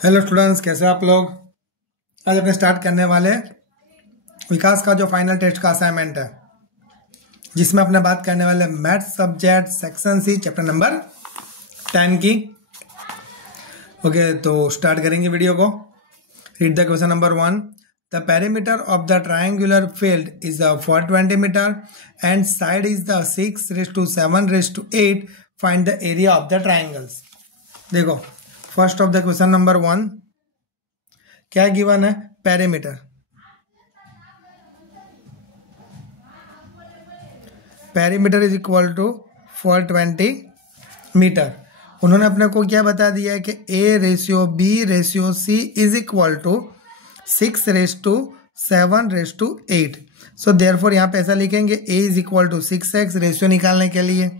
Hello students, कैसे आप लोग। आज अपने स्टार्ट करने वाले विकास का जो फाइनल टेस्ट का असाइनमेंट है, जिसमें अपने बात करने वाले math subject section C chapter number 10 की। ओके, तो स्टार्ट करेंगे वीडियो को। Read the question number 1। The perimeter of the triangular field is 420 meter and side is the 6:7:8। Find the area of the triangles. देखो, first of the question number 1 क्या given है? Perimeter. Perimeter is equal to 420 meter. उन्होंने अपने को क्या बता दिया है कि A/B/C is equal to 6:7:8। So therefore यहाँ पे ऐसा लिखेंगे, A is equal to 6x ratio निकालने के लिए,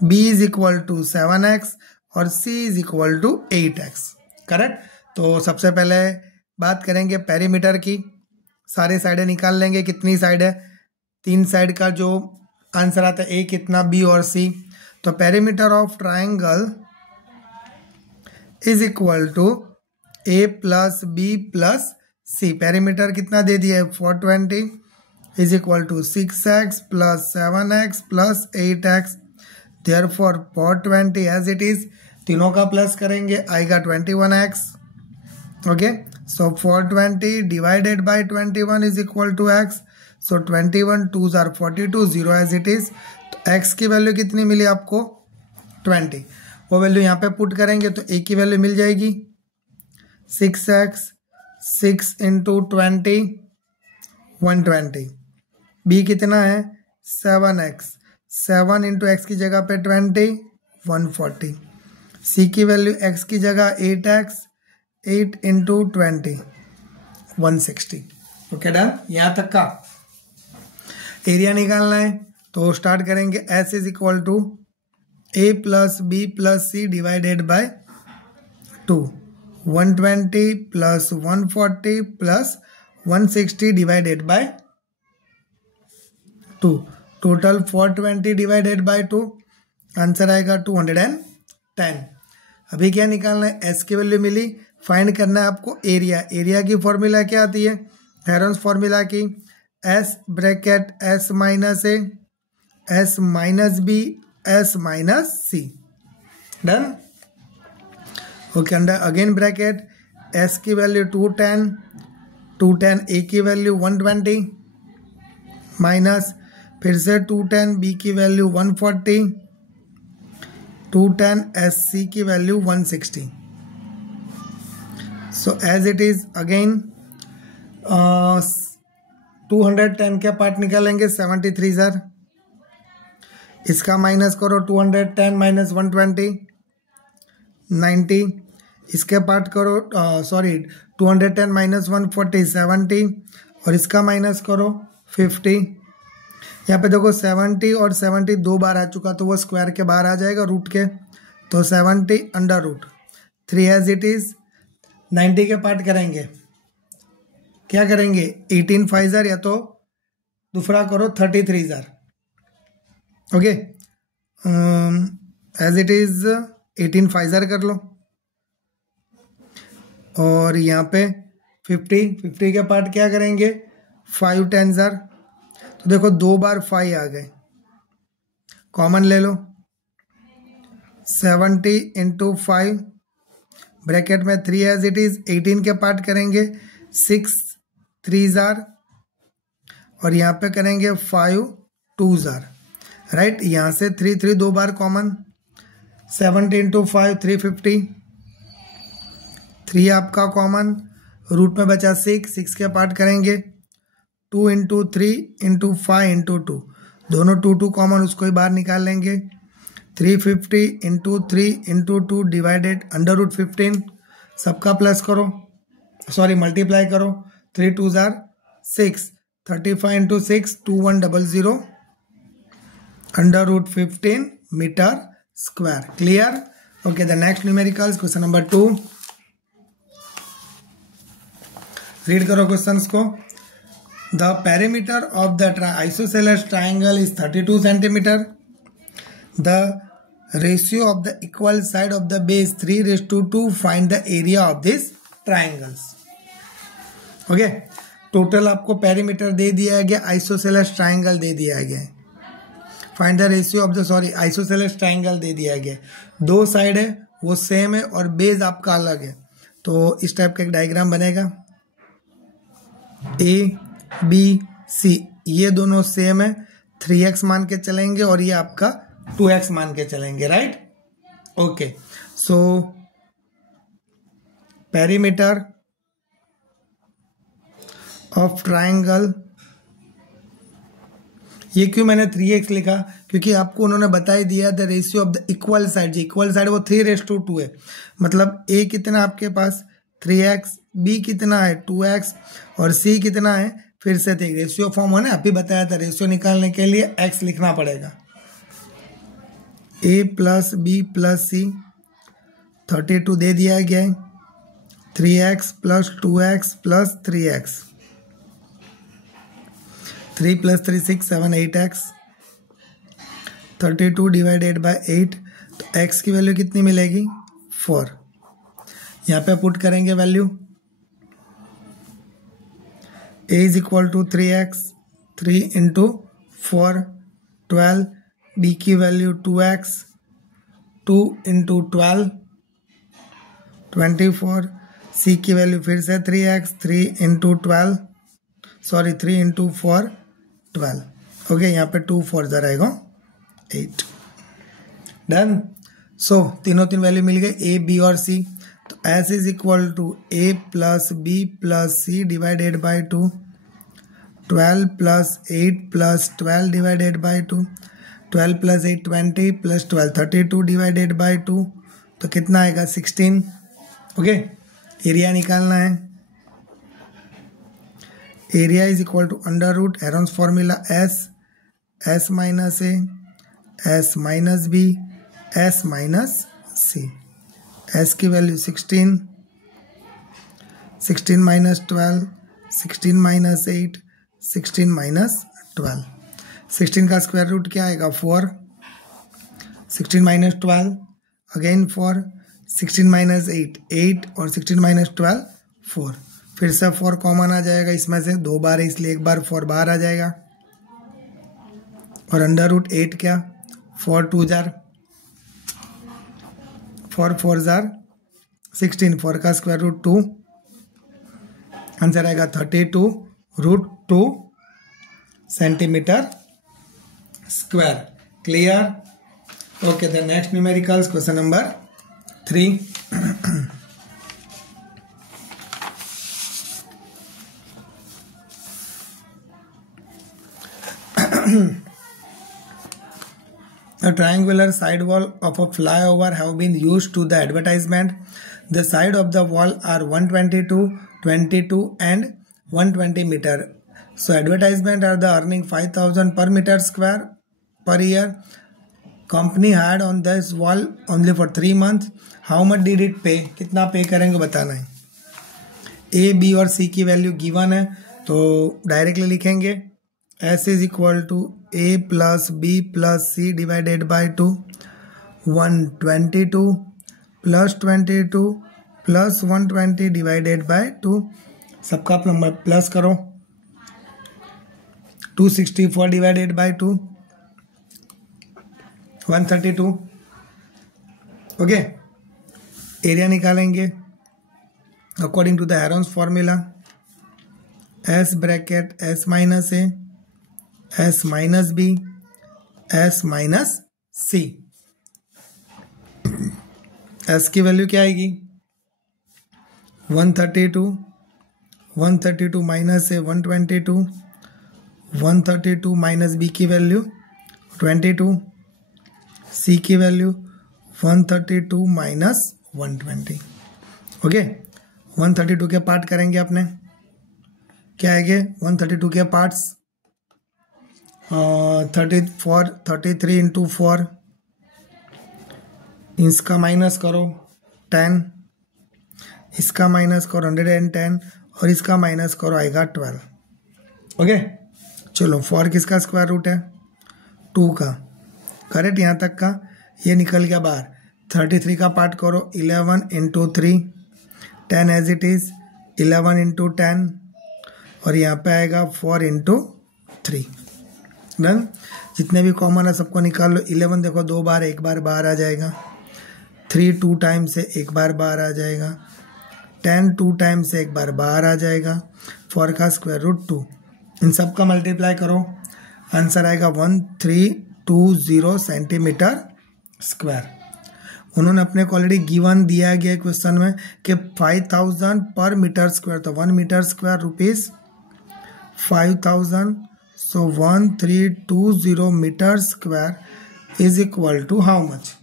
B is equal to 7x और C is equal to 8x। Correct. तो सबसे पहले बात करेंगे पेरीमीटर की। सारे साइडें निकाल लेंगे। कितनी साइड है? 3 साइड का जो आंसर आता है A कितना, B और C। तो perimeter of triangle is equal to A plus B plus C। Perimeter कितना दे दिया है? 420 is equal to 6x plus 7x plus 8x। Therefore 420 as it is, तीनों का प्लस करेंगे, आएगा 21x। Okay, so 420 divided by 21 is equal to x। So 21 2s are 42, 0 as it is. तो x की वैल्यू कितनी मिली आपको? 20। वो वैल्यू यहाँ पे पुट करेंगे तो a की वैल्यू मिल जाएगी 6x, 6 इंटू 20 120। b कितना है? 7x, 7 इंटू एक्स की जगह पे 20 140। C की वैल्यू x की जगह 8x, 8 इंटू 20 160। Okay, done. यहाँ तक का एरिया निकालना है तो स्टार्ट करेंगे। S is equal to A plus B plus C divided by 2। 120 plus 140 plus 160 divided by 2। Total 420 divided by 2, answer आएगा 210। अभी क्या निकालना है? S की वैल्यू मिली, फाइंड करना है आपको एरिया। एरिया की फॉर्मूला क्या आती है? हेरोन्स फॉर्मूला की, S bracket S minus A, S minus B, S minus C। Done. Okay, under again bracket, S की वैल्यू 210, 210 A की वैल्यू 120 माइनस फिर से 210 B की वैल्यू 140, 210 SC की value 160। So as it is again 210 के part निकालेंगे, 73 sir. इसका minus करो, 210 माइनस 120 90। इसके पार्ट करो, 210 माइनस 140 70 और इसका माइनस करो 50। यहाँ पे देखो 70 और 70 दो बार आ चुका तो वो स्क्वायर के बाहर आ जाएगा, रूट के। तो 70 under root 3 as it is. 90 के पार्ट करेंगे, क्या करेंगे? 18 5 या तो दूसरा करो 33 ओके, एज इट इज 18 5 कर लो। और यहाँ पे 50 के पार्ट क्या करेंगे? 5 10 तो देखो 2 बार 5 आ गए, कॉमन ले लो। 70 इंटू 5 ब्रैकेट में 3 एज इट इज। 18 के पार्ट करेंगे, 6 3 और यहाँ पे करेंगे 5 2 राइट। यहाँ से 3 3 दो बार कॉमन, 70 इंटू 5 350, 3 आपका कॉमन, रूट में बचा 6 के पार्ट करेंगे 2 इंटू 3 इंटू 5 इंटू 2, दोनों 2 2 कॉमन, उसको ही बाहर निकाल लेंगे। 350 into 3 into 2 divided under root 15। सबका प्लस करो, मल्टीप्लाई करो। 3 2 6, 35 into 6 2100 under root 15 metre square. Clear? Okay, the next numericals, question number 2। Read करो क्वेश्चंस को। The perimeter of the isosceles triangle is 32 centimeter. The ratio of the equal side of the base 3:2 find the area of this triangles. Okay, total आपको perimeter दे दिया गया, isosceles triangle दे दिया गया है, find the ratio of the isosceles triangle दे दिया गया, दो साइड है वो सेम है और बेस आपका अलग है। तो इस टाइप का एक डायग्राम बनेगा, ए बी सी ये दोनों सेम है, 3x मान के चलेंगे और ये आपका 2x मान के चलेंगे, right. Okay, so perimeter of triangle, ये क्यों मैंने 3x लिखा, क्योंकि आपको उन्होंने बता ही दिया the ratio of the equal side, equal side वो 3:2 है, मतलब a कितना आपके पास 3x, b कितना है 2x और c कितना है, फिर से देख रेशियो फॉर्म है ना, अभी बताया था रेशियो निकालने के लिए x लिखना पड़ेगा, a plus b plus c 32 दे दिया गया है, 3x plus 2x plus 3x, 3 plus 3 6 7 8x, 32 divided by 8, तो x की वैल्यू कितनी मिलेगी 4। यहाँ पे पुट करेंगे value, a is equal to 3x, 3 into 4 12, b की वैल्यू 2x, 2 इंटू 12 24, c की वैल्यू फिर से 3x, 3 इंटू 12 3 इंटू 4 12। ओके, यहाँ पे 2 4 रहेगा 8। डन। सो तीनों वैल्यू मिल गए a b और c, तो s is equal to a plus b plus c divided by 2, 12 plus 8 plus 12 divided by 2, 12 plus 8 20 plus 12 32 divided by 2, तो कितना आएगा 16। ओके, एरिया निकालना है, area is equal to under root Heron's formula s minus a, s minus b, s minus c, s की value 16, 16 minus 12, 16 minus 8, 16 minus 12, 16 का square root क्या आएगा 4, 16 minus 12 again 4, 16 minus 8 8 और 16 माइनस 12 4, फिर से 4 कॉमन आ जाएगा, इसमें से 2 बार है इसलिए एक बार 4 बाहर आ जाएगा, और अंडर रूट 8 क्या 4 2 जार 4 4 जार 16, 4 का स्क्वायर रूट 2, आंसर आएगा 32√2 centimetre square. Clear. Okay, the next numericals, question number 3। The triangular side wall of a flyover have been used to the advertisement. The side of the wall are 122, 22 and 120 meter. So advertisement are the earning 5,000 per meter square per year. Company had on this wall only for 3 months. How much did it pay? कितना पे करेंगे बताना है। A, B और C की value given है तो directly लिखेंगे S is equal to A plus B plus C divided by 2, 122 plus 22 plus 120 divided by 2, सबका नंबर प्लस करो, 264 divided by 2, 132। ओके, एरिया निकालेंगे according to the Heron's formula, S bracket S minus A, S minus B, S minus C। S की value क्या आएगी 132, 132 minus से 122, 132 minus B की value 22, C की value 132 minus 120। Okay, 132 के part करेंगे अपने, क्या आएंगे 132 के पार्ट्स 33 इंटू 4, इसका माइनस करो 10, इसका माइनस करो 110 और इसका माइनस करो आएगा 12। ओके, चलो 4 किसका स्क्वायर रूट है 2 का, करेक्ट यहाँ तक का। ये निकल गया बाहर। 33 का पार्ट करो, 11 into 3, 10 as it is, 11 into 10, और यहाँ पे आएगा 4 इंटू 3। डन। जितने भी कॉमन है सबको निकाल लो। 11 देखो 2 बार, एक बार बाहर आ जाएगा। 3 2 टाइम से एक बार बाहर आ जाएगा। 10 2 टाइम से एक बार बाहर आ जाएगा। 4 का स्क्वायर रूट 2, इन सब का मल्टीप्लाई करो, आंसर आएगा 1320 सेंटीमीटर स्क्वायर। उन्होंने अपने को ऑलरेडी गिवन दिया गया क्वेश्चन में कि 5000 पर मीटर स्क्वायर, तो 1 metre square rupees 5000, so 1320 metre square is equal to how much.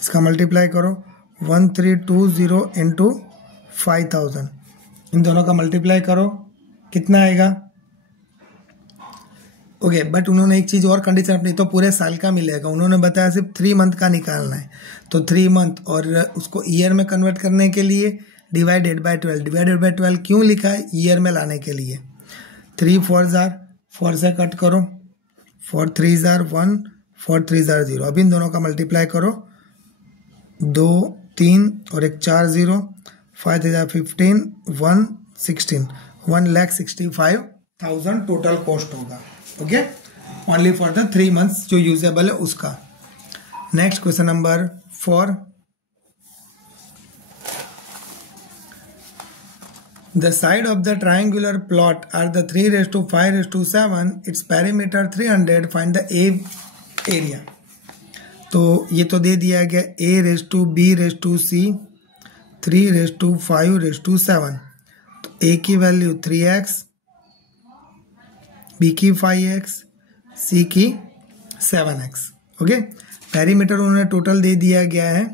इसका मल्टीप्लाई करो, 1320 इंटू 5000, इन दोनों का मल्टीप्लाई करो, कितना आएगा। ओके, बट उन्होंने एक चीज़ और कंडीशन अपनी, तो पूरे साल का मिलेगा, उन्होंने बताया सिर्फ 3 मंथ का निकालना है, तो 3 मंथ, और उसको ईयर में कन्वर्ट करने के लिए डिवाइडेड बाय 12, डिवाइडेड बाय 12 क्यों लिखा है, ईयर में लाने के लिए। 3 4 जार, 4 से कट करो, 4 3 जार 1, 4 3 जार 0, अब इन दोनों का मल्टीप्लाई करो, 2 3 और एक 4 0, 5 3 15, 1 16, 1,65,000 टोटल कॉस्ट होगा। Okay, only for the 3 months जो यूजेबल है उसका। Next question number 4, the side of the triangular plot are the 3:5:7, its perimeter 300, find the A area। तो ये तो दे दिया गया A:B:C 3:5:7, तो A की वैल्यू 3x, B की 5x, C की 7x। ओके, पेरीमीटर उन्होंने टोटल दे दिया गया है,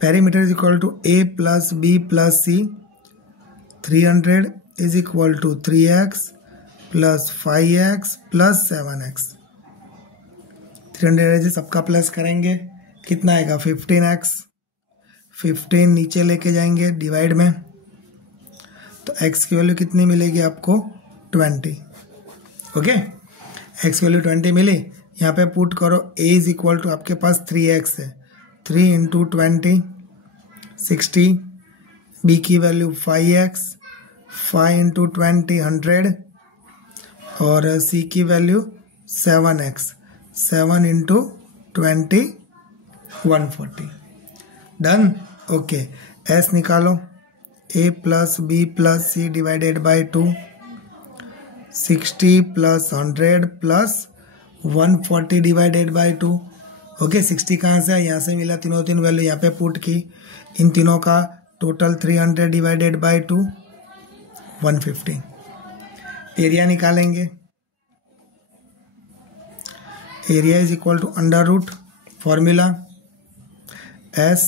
perimeter is equal to A plus B plus C, 300 is equal to 3x plus 5x plus 7x। 300 सबका प्लस करेंगे, कितना आएगा 15x, 15 नीचे लेके जाएंगे डिवाइड में, तो x की वैल्यू कितनी मिलेगी आपको 20। ओके, x की वैल्यू 20 मिली, यहाँ पे पुट करो, a इज इक्वल टू आपके पास 3x है, 3 इंटू 20 60, b की वैल्यू 5x, 5 इंटू 20 100, और c की value 7x, 7 into 20 140। Done. Okay, s निकालो, a plus b plus c divided by 2, 60 plus 100 plus 140 divided by 2। Okay, 60 कहाँ से है, यहाँ से मिला, तीनों तीन वैल्यू यहाँ पे पुट की, इन तीनों का टोटल 300 डिवाइडेड बाई 2 150। एरिया निकालेंगे, area is equal to under root, formula s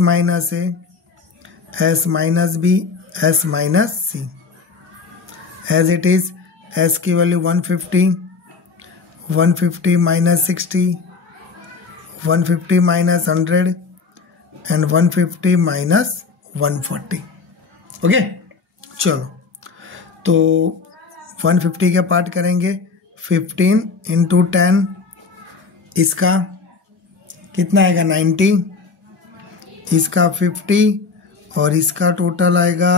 minus a, s minus b, s minus c, as it is. s की value 150, 150 minus 60, 150 minus 100 and 150 minus 140। Okay, चलो तो 150 के part करेंगे, 15 into 10, इसका कितना आएगा 90, इसका 50 और इसका टोटल आएगा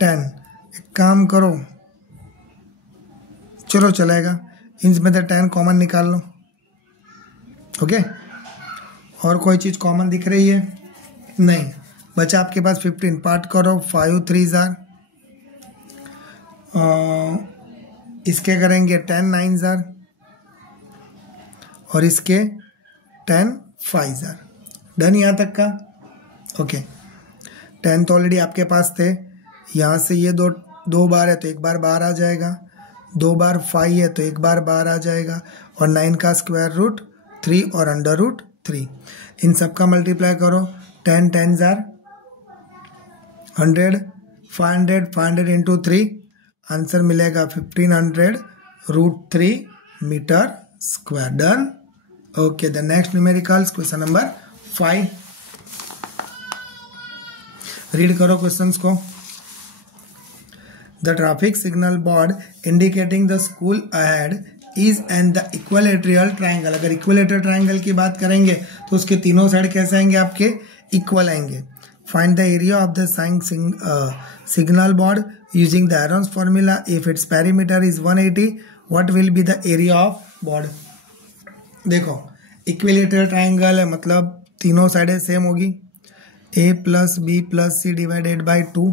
10। एक काम करो, चलो चलेगा, इनमें से 10 कॉमन निकाल लो। ओके, और कोई चीज़ कॉमन दिख रही है नहीं, बचा आपके पास 15, पार्ट करो, 5 3 जार, इसके करेंगे 10 9 जार, और इसके 10 5 जार। डन यहाँ तक का। ओके, 10 तो ऑलरेडी आपके पास थे, यहाँ से ये दो बार है तो एक बार बाहर आ जाएगा, 2 बार 5 है तो एक बार बाहर आ जाएगा, और 9 का स्क्वायर रूट 3 और अंडर रूट 3, इन सब का मल्टीप्लाई करो, 10 10 जार 100, 500 इंटू 3, आंसर मिलेगा 1500 root 3 metre square. Done. Okay, the next numericals, question number 5। Read करो क्वेश्चंस को। The traffic signal board indicating the school ahead is and the equilateral triangle. अगर equilateral triangle की बात करेंगे तो उसके तीनों साइड कैसे आएंगे, आपके इक्वल आएंगे। Find the area of the signal board using the Heron's formula. If its perimeter is 180, what will be the area of board. देखो इक्विलेटरल ट्राइंगल है, मतलब तीनों साइडें सेम होगी। a plus B plus C divided by 2,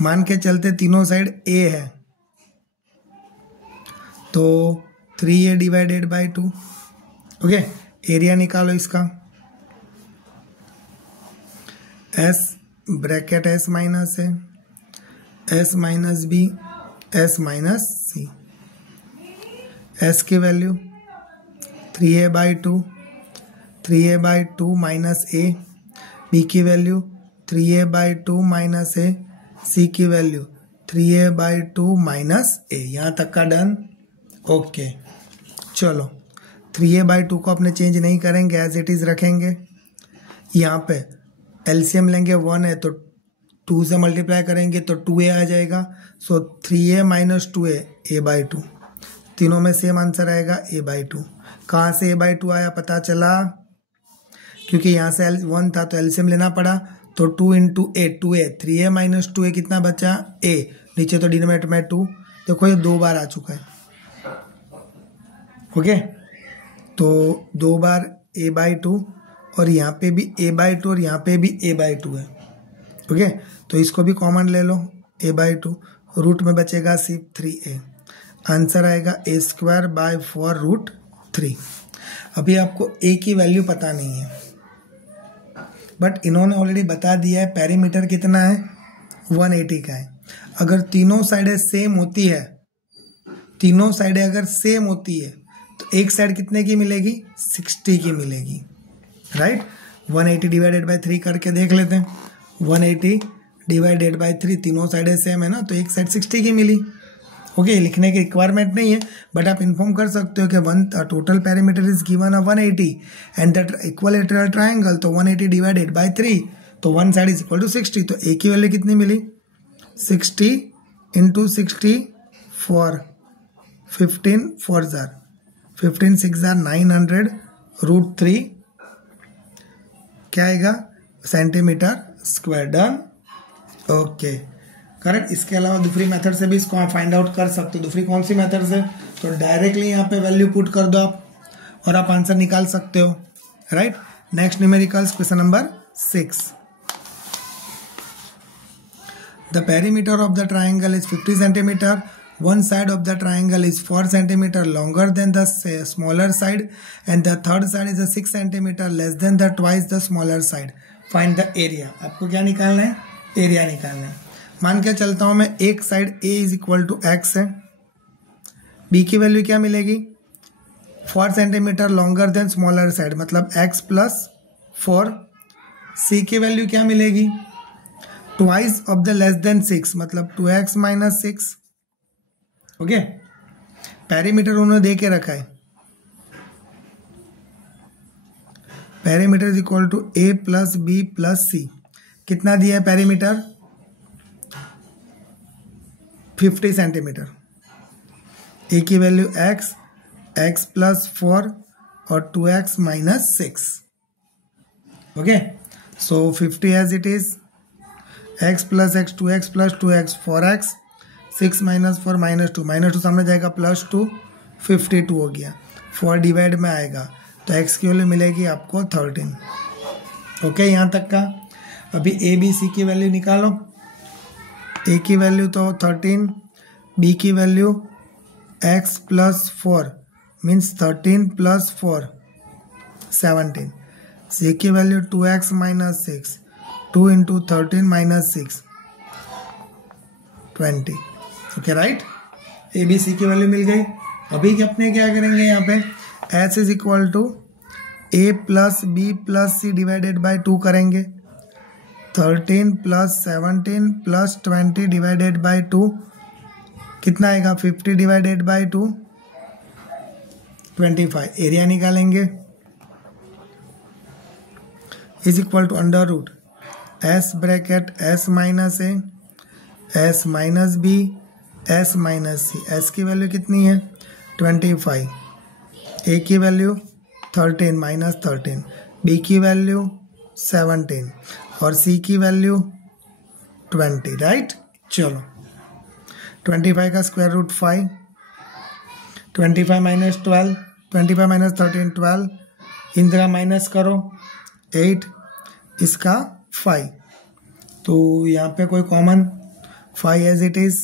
मान के चलते तीनों साइड a है तो 3a divided by 2। Okay, area निकालो इसका। s ब्रैकेट s माइनस है, s minus B, s minus C. s की value 3a by 2, 3a by 2 minus a। b की value 3a by 2 minus a। c की value 3a by 2 minus a। यहाँ तक का done. Okay चलो 3a by 2 को अपने चेंज नहीं करेंगे, एज इट इज रखेंगे। यहाँ पे एलसीएम लेंगे, 1 है तो 2 से मल्टीप्लाई करेंगे तो 2a आ जाएगा। सो 3a minus 2a, a by 2। तीनों में सेम आंसर आएगा, a बाई 2। कहाँ से a बाई 2 आया पता चला, क्योंकि यहाँ से 1 था तो एलसीएम लेना पड़ा, तो 2 इंटू ए 2a, 3a माइनस 2a कितना बचा, a। नीचे तो डिनोमिनेटर में 2, देखो ये 2 बार आ चुका है। ओके, तो 2 बार a बाई 2 और यहाँ पे भी a बाई 2 और यहाँ पे भी a बाई 2 है। ओके, तो इसको भी कॉमन ले लो, a बाई 2। रूट में बचेगा सिर्फ 3a। आंसर आएगा a स्क्वायर बाय 4 रूट 3। अभी आपको a की वैल्यू पता नहीं है, बट इन्होंने ऑलरेडी बता दिया है पेरीमीटर कितना है, 180 का है। अगर तीनों साइडें सेम होती है, तीनों साइडें अगर सेम होती है तो एक साइड कितने की मिलेगी, 60 की मिलेगी, राइट। 180 डिवाइडेड बाई 3 करके देख लेते हैं। 180 डिवाइडेड बाई 3, तीनों साइडें सेम है ना, तो एक साइड 60 की मिली। ओके, लिखने की रिक्वायरमेंट नहीं है, बट आप इन्फॉर्म कर सकते हो कि total perimeter is given a 180 and that equilateral triangle, तो 180 डिवाइडेड बाई 3, तो one side is equal to 60। तो a की वैल्यू कितनी मिली, 60 इंटू 60 4, 15 4 जार 15 6 जार 900 रूट 3 क्या आएगा, centimetre square. Done. Okay correct. इसके अलावा दूसरी मेथड से भी इसको आप फाइंड आउट कर सकते हो। दूसरी कौन सी मेथड से, तो डायरेक्टली यहाँ पे वैल्यू पुट कर दो आप और आप आंसर निकाल सकते हो, right. Next numericals, question number 6। The perimeter of the triangle is 50 centimetre. One side of the triangle is 4 centimeter longer than the smaller side and the third side is a 6 centimeter less than the twice the smaller side. Find the area. आपको क्या निकालना है, area निकालना है। मान के चलता हूं मैं, एक side a is equal to x है, b की वैल्यू क्या मिलेगी, 4 centimetre longer than smaller side, मतलब x प्लस 4। c की वैल्यू क्या मिलेगी, twice of the less than 6, मतलब 2x माइनस 6। ओके, पेरीमीटर उन्होंने दे के रखा है, perimeter is equal to a plus B plus C. कितना दिया है पेरीमीटर, 50 सेंटीमीटर। a की वैल्यू x, x प्लस 4 और 2x minus 6। Okay, so 50 as it is, x plus x 2x plus 2x 4x, 6 minus 4 minus 2 सामने जाएगा plus 2, 52 हो गया। 4 divide में आएगा तो x की वैल्यू मिलेगी आपको 13। ओके, यहाँ तक का। अभी a b c की वैल्यू निकालो। a की वैल्यू तो 13, b की value x plus 4 means 13 plus 4 17, c की value 2x minus 6, 2 into 13 minus 6 20। Okay right, A B C की वैल्यू मिल गई। अभी अपने क्या करेंगे, यहाँ पे H is equal to A plus B plus C divided by 2 करेंगे। 13 प्लस 17 प्लस 20 डिवाइडेड बाई 2 कितना आएगा, 50 डिवाइडेड बाई 2 25। एरिया निकालेंगे, is equal to under root S bracket S minus A, S minus B S minus C. S की value कितनी है 25, A की value 13 minus 13, B की value 17 और सी की वैल्यू 20, राइट। चलो 25 का स्क्वायर रूट 5, 25 माइनस 12, 25 माइनस 13 12, इन जगह माइनस करो 8, इसका 5, तो यहाँ पे कोई कॉमन 5 एज इट इज,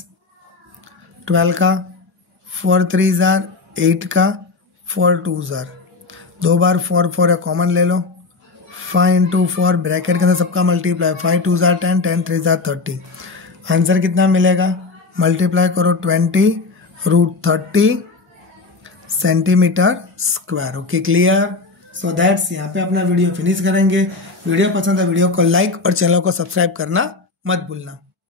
12 का 4 3 जार 8 का 4 2 जार, 2 बार 4 4 है कॉमन ले लो, 5 इंटू 4 ब्रैकेट के अंदर सबका मल्टीप्लाई, 5 2 जार 10, 10 3 जार 30। आंसर कितना मिलेगा, मल्टीप्लाई करो 20 root 30 centimetre square. Okay clear. So that's, यहाँ पे अपना वीडियो फिनिश करेंगे। वीडियो पसंद है वीडियो को लाइक और चैनल को सब्सक्राइब करना मत भूलना।